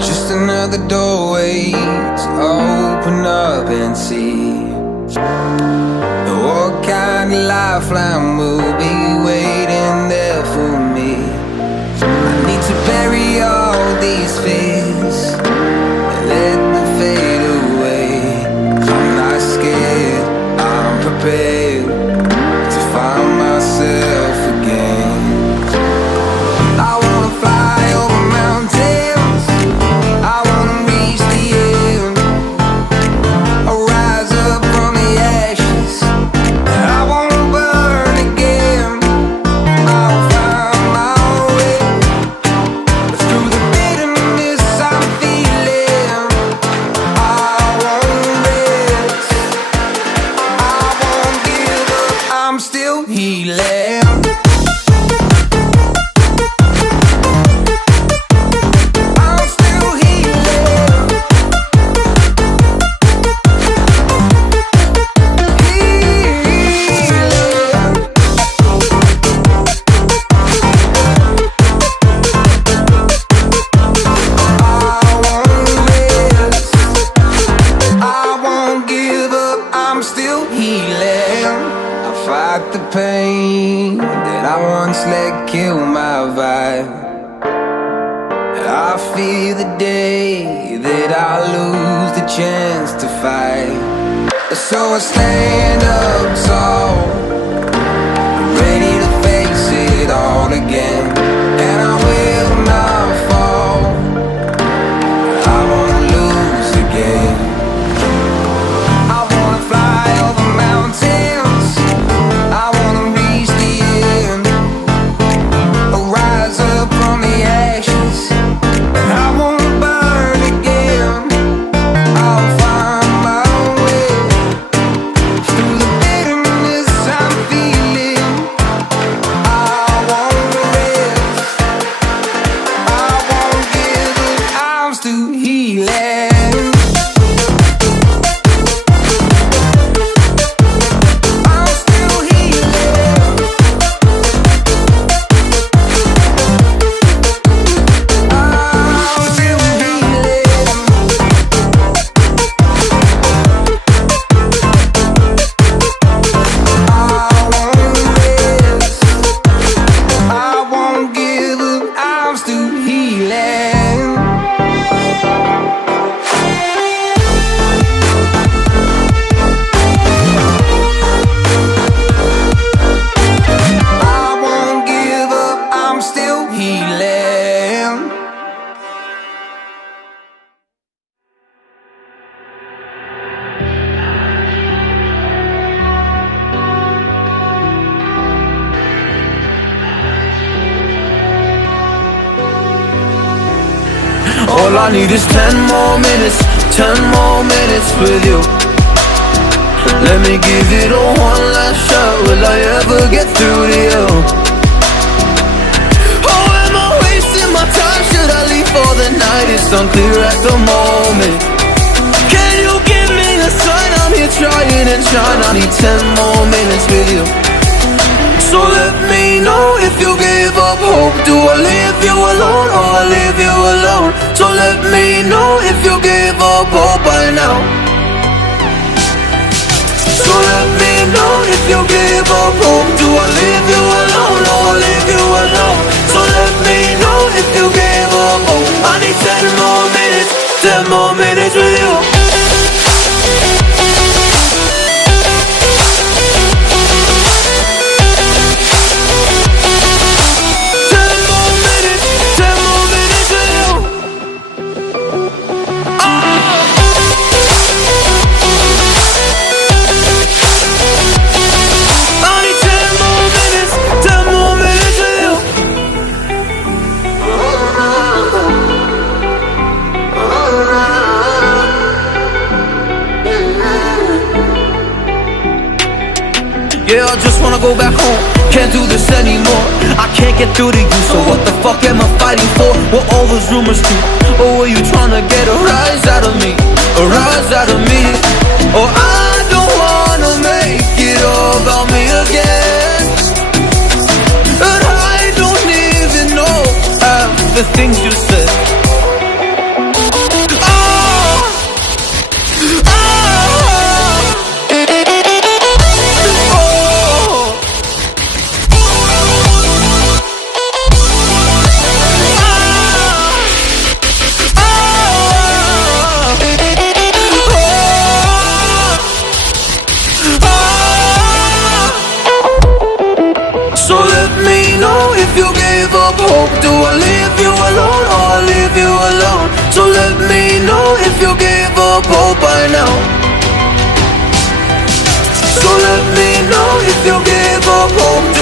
Just another doorway to open up and see what kind of lifeline will be waiting there for me. I need to bury all these fears and let them fade away. I'm not scared, I'm prepared to find myself again. I wanna fly over mountains, I wanna reach the end. I'll rise up from the ashes, I wanna burn again. I'll find my way through the bitterness I'm feeling. I won't rest, I won't give up, I'm still healing. The pain that I once let kill my vibe, I fear the day that I lose the chance to fight. So I stand up tall, ready to face it all again, and I will not fall. I won't lose again. I wanna fly over mountains, I wanna reach the end. I'll rise up from the ashes, and I won't burn again. I'll find my way through the bitterness I'm feeling. I won't rest, I won't give up, I'm still healing. All I need is 10 more minutes, 10 more minutes with you. Let me give it a one last shot, will I ever get through to you? Oh, am I wasting my time, should I leave for the night? It's unclear at the moment. Can you give me a sign, I'm here trying and trying. I need 10 more minutes with you. So let me know if you give up hope. Do I leave you alone or I leave you alone? So let me know if you give up hope by now. So let me know if you give up hope. Do I leave you alone or I leave you alone? So let me know if you give up hope. I need 10 more minutes, 10 more minutes with you. Yeah, I just wanna go back home, can't do this anymore. I can't get through to you, so what the fuck am I fighting for? What all those rumors do? Or were you trying to get a rise out of me? A rise out of me? Or I don't wanna make it all about me again, and I don't even know half the things you said. give up hope? Do I leave you alone or I leave you alone? So let me know if you gave up hope by now. So let me know if you gave up hope.